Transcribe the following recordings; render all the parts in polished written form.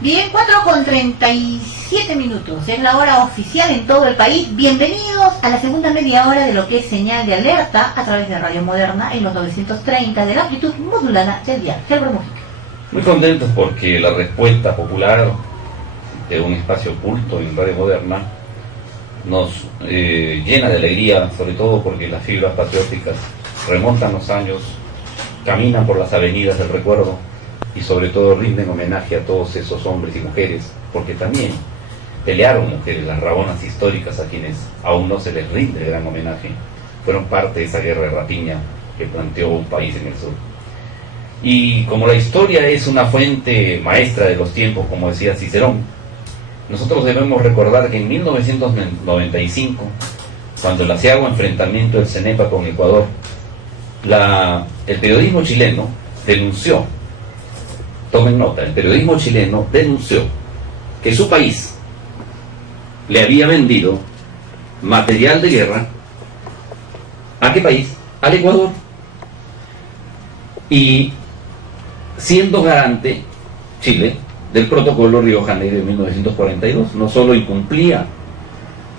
Bien, 4:37, es la hora oficial en todo el país. Bienvenidos a la segunda media hora de lo que es señal de alerta a través de Radio Moderna en los 930 de la amplitud modulada del dial. Gerber Mujica. Muy contentos porque la respuesta popular de un espacio oculto en Radio Moderna nos llena de alegría, sobre todo porque las fibras patrióticas remontan los años, caminan por las avenidas del recuerdo y sobre todo rinden homenaje a todos esos hombres y mujeres, porque también pelearon mujeres, las rabonas históricas a quienes aún no se les rinde el gran homenaje, fueron parte de esa guerra de rapiña que planteó un país en el sur. Y como la historia es una fuente maestra de los tiempos, como decía Cicerón, nosotros debemos recordar que en 1995, cuando el aciago enfrentamiento del CENEPA con Ecuador, el periodismo chileno denunció, tomen nota, el periodismo chileno denunció que su país le había vendido material de guerra. ¿A qué país? Al Ecuador. Y siendo garante Chile del protocolo Río Janeiro de 1942, no solo incumplía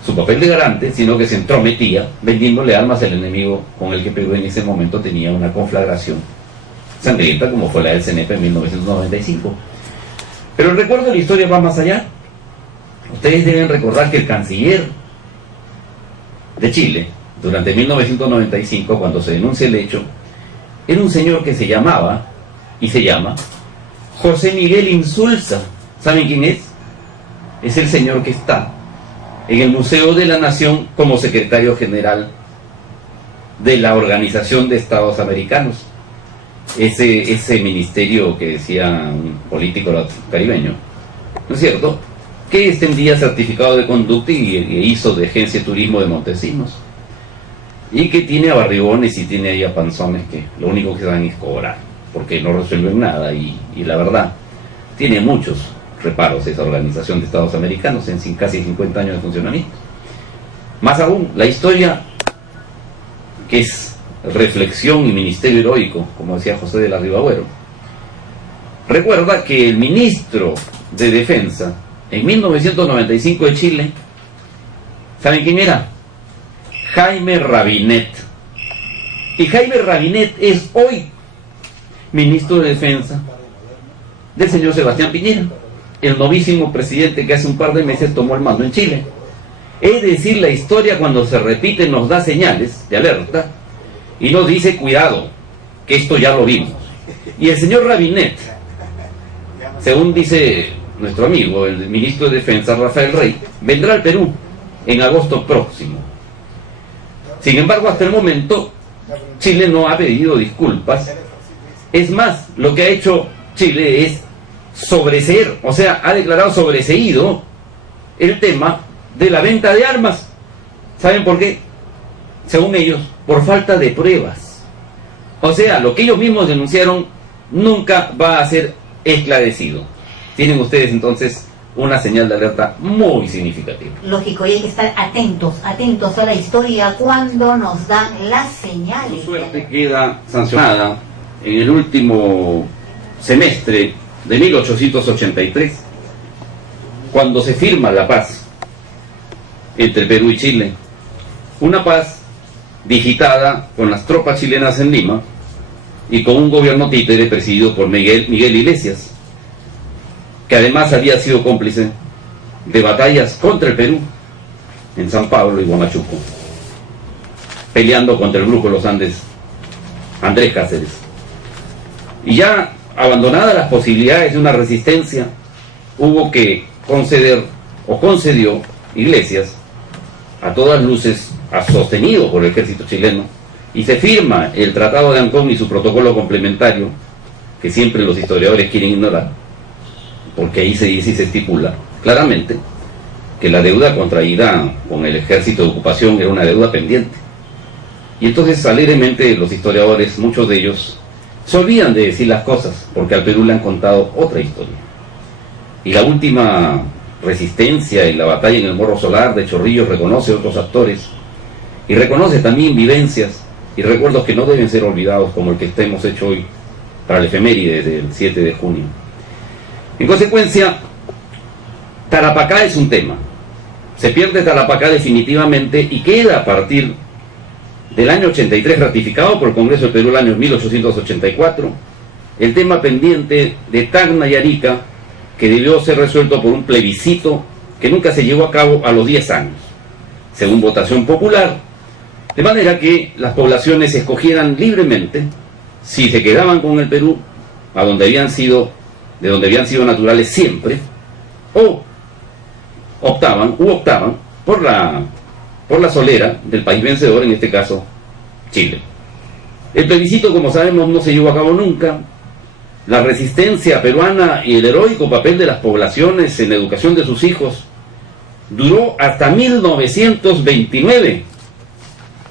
su papel de garante, sino que se entrometía vendiéndole armas al enemigo con el que Perú en ese momento tenía una conflagración sangrienta como fue la del CENEPA en 1995. Pero el recuerdo de la historia va más allá. Ustedes deben recordar que el canciller de Chile, durante 1995, cuando se denuncia el hecho, era un señor que se llamaba, y se llama, José Miguel Insulza. ¿Saben quién es? Es el señor que está en el Museo de la Nación como secretario general de la Organización de Estados Americanos. Ese ministerio que decía un político caribeño, ¿no es cierto?, que extendía certificado de conducta y hizo de agencia de turismo de Montesinos, y que tiene a barrigones y tiene ahí a panzones que lo único que saben es cobrar, porque no resuelven nada, y la verdad, tiene muchos reparos esa Organización de Estados Americanos en casi 50 años de funcionamiento. Más aún, la historia, que es reflexión y ministerio heroico, como decía José de la Ribagüero, recuerda que el ministro de Defensa en 1995 de Chile, ¿saben quién era? Jaime Rabinet. Y Jaime Rabinet es hoy ministro de Defensa del señor Sebastián Piñera, el novísimo presidente que hace un par de meses tomó el mando en Chile. Es decir, la historia, cuando se repite, nos da señales de alerta y nos dice: cuidado, que esto ya lo vimos. Y el señor Rabinet, según dice nuestro amigo, el ministro de Defensa, Rafael Rey, vendrá al Perú en agosto próximo. Sin embargo, hasta el momento, Chile no ha pedido disculpas. Es más, lo que ha hecho Chile es sobreseer, o sea, ha declarado sobreseído el tema de la venta de armas. ¿Saben por qué? Según ellos, por falta de pruebas. O sea, lo que ellos mismos denunciaron nunca va a ser esclarecido. Tienen ustedes entonces una señal de alerta muy significativa. Lógico, y hay que estar atentos a la historia cuando nos dan las señales. Su suerte queda sancionada en el último semestre de 1883, cuando se firma la paz entre Perú y Chile, una paz digitada con las tropas chilenas en Lima y con un gobierno títere presidido por Miguel Iglesias, que además había sido cómplice de batallas contra el Perú en San Pablo y Huamachuco, peleando contra el grupo de los Andes, Andrés Cáceres. Y ya abandonadas las posibilidades de una resistencia, hubo que conceder, o concedió, Iglesias, a todas luces, sostenido por el ejército chileno, y se firma el Tratado de Ancón y su protocolo complementario, que siempre los historiadores quieren ignorar, porque ahí se dice y se estipula claramente que la deuda contraída con el ejército de ocupación era una deuda pendiente. Y entonces alegremente los historiadores, muchos de ellos, se olvidan de decir las cosas, porque al Perú le han contado otra historia. Y la última resistencia en la batalla en el Morro Solar de Chorrillos reconoce otros actores, y reconoce también vivencias y recuerdos que no deben ser olvidados, como el que hemos hecho hoy para la efeméride del 7 de junio. En consecuencia, Tarapacá es un tema. Se pierde Tarapacá definitivamente y queda a partir del año 83, ratificado por el Congreso del Perú el año 1884, el tema pendiente de Tacna y Arica, que debió ser resuelto por un plebiscito que nunca se llevó a cabo a los 10 años, según votación popular, de manera que las poblaciones escogieran libremente si se quedaban con el Perú, de donde habían sido naturales siempre, o optaban por la solera del país vencedor, en este caso Chile. El plebiscito, como sabemos, no se llevó a cabo nunca. La resistencia peruana y el heroico papel de las poblaciones en la educación de sus hijos duró hasta 1929.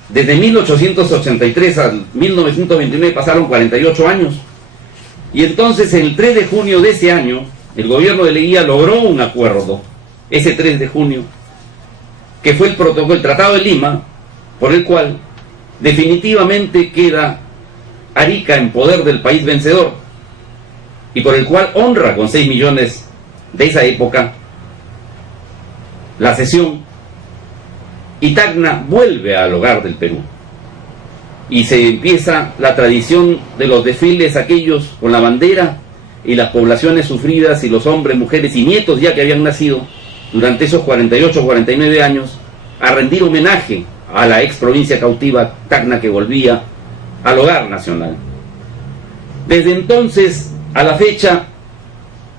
Desde 1883 a 1929 pasaron 48 años. Y entonces, el 3 de junio de ese año, el gobierno de Leguía logró un acuerdo, ese 3 de junio, que fue el Tratado de Lima, por el cual definitivamente queda Arica en poder del país vencedor, y por el cual honra con 6 millones de esa época la cesión, y Tacna vuelve al hogar del Perú. Y se empieza la tradición de los desfiles aquellos con la bandera, y las poblaciones sufridas y los hombres, mujeres y nietos ya que habían nacido durante esos 48 o 49 años, a rendir homenaje a la ex provincia cautiva Tacna, que volvía al hogar nacional. Desde entonces a la fecha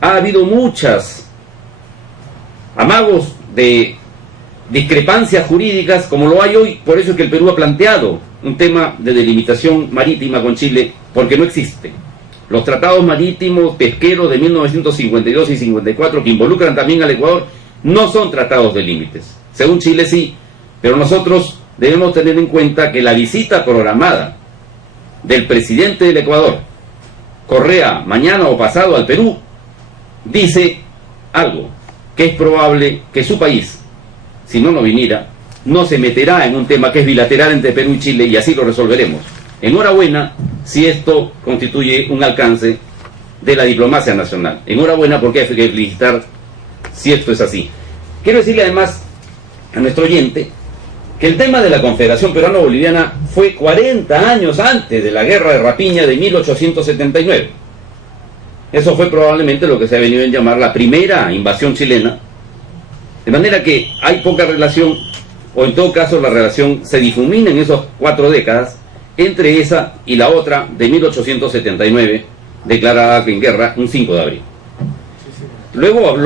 ha habido muchas amagos de discrepancias jurídicas, como lo hay hoy. Por eso es que el Perú ha planteado un tema de delimitación marítima con Chile, porque no existe. Los tratados marítimos pesqueros de 1952 y 54, que involucran también al Ecuador, no son tratados de límites. Según Chile sí, pero nosotros debemos tener en cuenta que la visita programada del presidente del Ecuador, Correa, mañana o pasado al Perú, dice algo, que es probable que su país, si no viniera, no se meterá en un tema que es bilateral entre Perú y Chile, y así lo resolveremos. Enhorabuena si esto constituye un alcance de la diplomacia nacional. Enhorabuena, porque hay que felicitar si esto es así. Quiero decirle además a nuestro oyente que el tema de la Confederación Peruano-Boliviana fue 40 años antes de la Guerra de Rapiña de 1879. Eso fue probablemente lo que se ha venido a llamar la primera invasión chilena, de manera que hay poca relación, o en todo caso la relación se difumina en esas 4 décadas, entre esa y la otra de 1879, declarada en guerra un 5 de abril. Luego habló